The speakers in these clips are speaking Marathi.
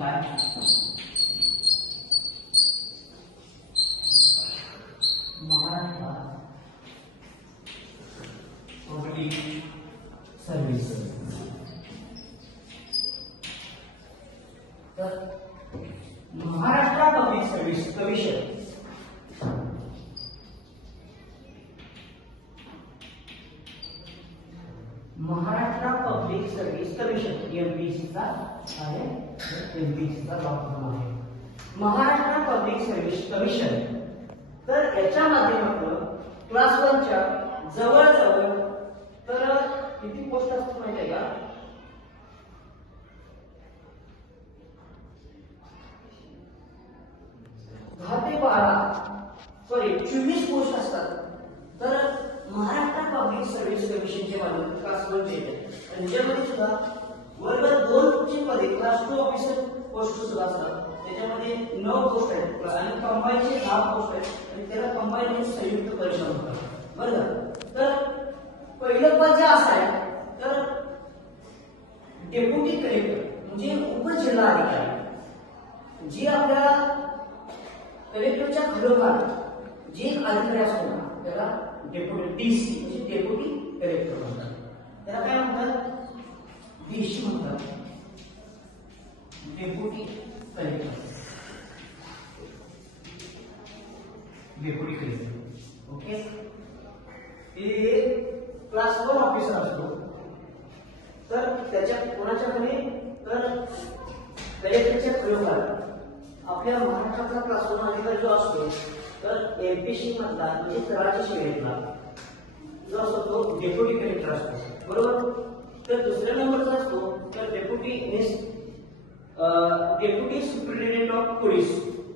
काय महाराष्ट्र पब्लिक सर्व्हिस. तर Maharashtra public service commission Maharashtra public service commission MPC चा आहे. एमपीसी चा लॉग आहे महाराष्ट्र पब्लिक सर्व्हिस कमिशन. तर याच्या माध्यमातून क्लास 1 च्या जवळजवळ तर किती पोस्ट असतात माहिती आहे का? 24 पोस्ट असतात. तर महाराष्ट्र पब्लिक सर्व्हिस कमिशनचे माध्यमातून क्लास 1 चे येतात. त्याच्यामध्ये सुद्धा वर्ग 2 ची पदे क्लास 2 ऑफिसर पोस्ट सुद्धा असतात. त्याच्यामध्ये 9 पोस्ट आहेत आणि कंबाईनचे 10 पोस्ट आहेत आणि त्याला कंबाईन संयुक्त परीक्षा म्हणतात. बरोबर. तर पहिलं पद जे असं आहे तर डेप्युटी कलेक्टर म्हणजे उपजिल्हा अधिकारी. जी आपल्या कलेक्टरच्या खालोखाल जे एक अधिकारी असतो ना त्याला डेप्युटी डीसी म्हणजे डेप्युटी कलेक्टर म्हणतात. त्याला काय म्हणतात? डीसी म्हणतात. Deputy collector. Deputy collector. Okay. हे क्लास 1 ऑफिसर असतो. तर त्याच्या कोणाच्याकडे तर कलेक्टरच्या प्रयोगात आपल्या महाराष्ट्राचा क्लास 1 अधिकारी जो असतो तर एमपीसी मधला म्हणजे कराची श्रेणीतला जो असतो तो डेप्युटी कलेक्टर असतो. बरोबर. तर दुसऱ्या नंबरचा असतो तर deputy superintendent of police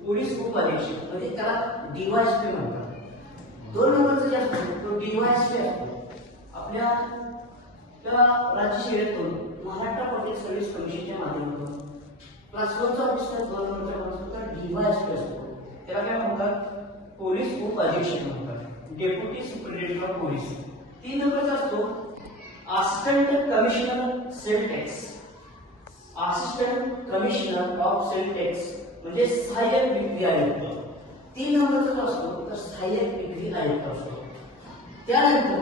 police उपअधीक्षक म्हणजे त्याला डीवायएसपी म्हणतात. 2 नंबरचा जे असतो तो डीवायएसपी असतो. आपल्या त्या राज्य सेवेतून महाराष्ट्र पब्लिक सर्व्हिस कमिशनच्या माध्यमातून क्लास 1 चा ऑफिसर 2 नंबरचा असतो तर डीवायएसपी असतो. त्याला काय म्हणतात? पोलीस उपअधीक्षक म्हणतात. Deputy superintendent of police. 3 नंबरचा असतो assistant commissioner sale tax. Assistant commissioner of sale tax म्हणजे सहाय्यक विक्री आयुक्त. 3 नंबरचा असतो तर सहाय्यक विक्री आयुक्त असतो. त्यानंतर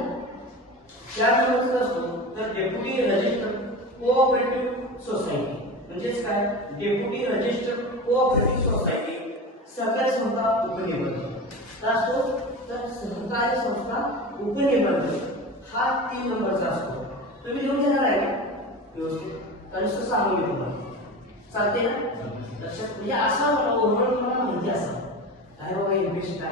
4 नंबरचा असतो तर डेप्युटी रजिस्टर कोऑपरेटिव्ह सोसायटी म्हणजेच काय? डेप्युटी रजिस्टर कोऑपरेटिव्ह सोसायटी सहकारी संस्था उपनिबंधक असतो. तर सहकारी संस्था उपनिबंधक हा 3 नंबरचा असतो. तुम्ही लिहून घेणार आहे का व्यवस्थित? कारण सांगू मी तुम्हाला चालते ना? लक्षात म्हणजे असा ओव्हरऑल तुम्हाला माहिती असा अरे बाबा एमपीसी काय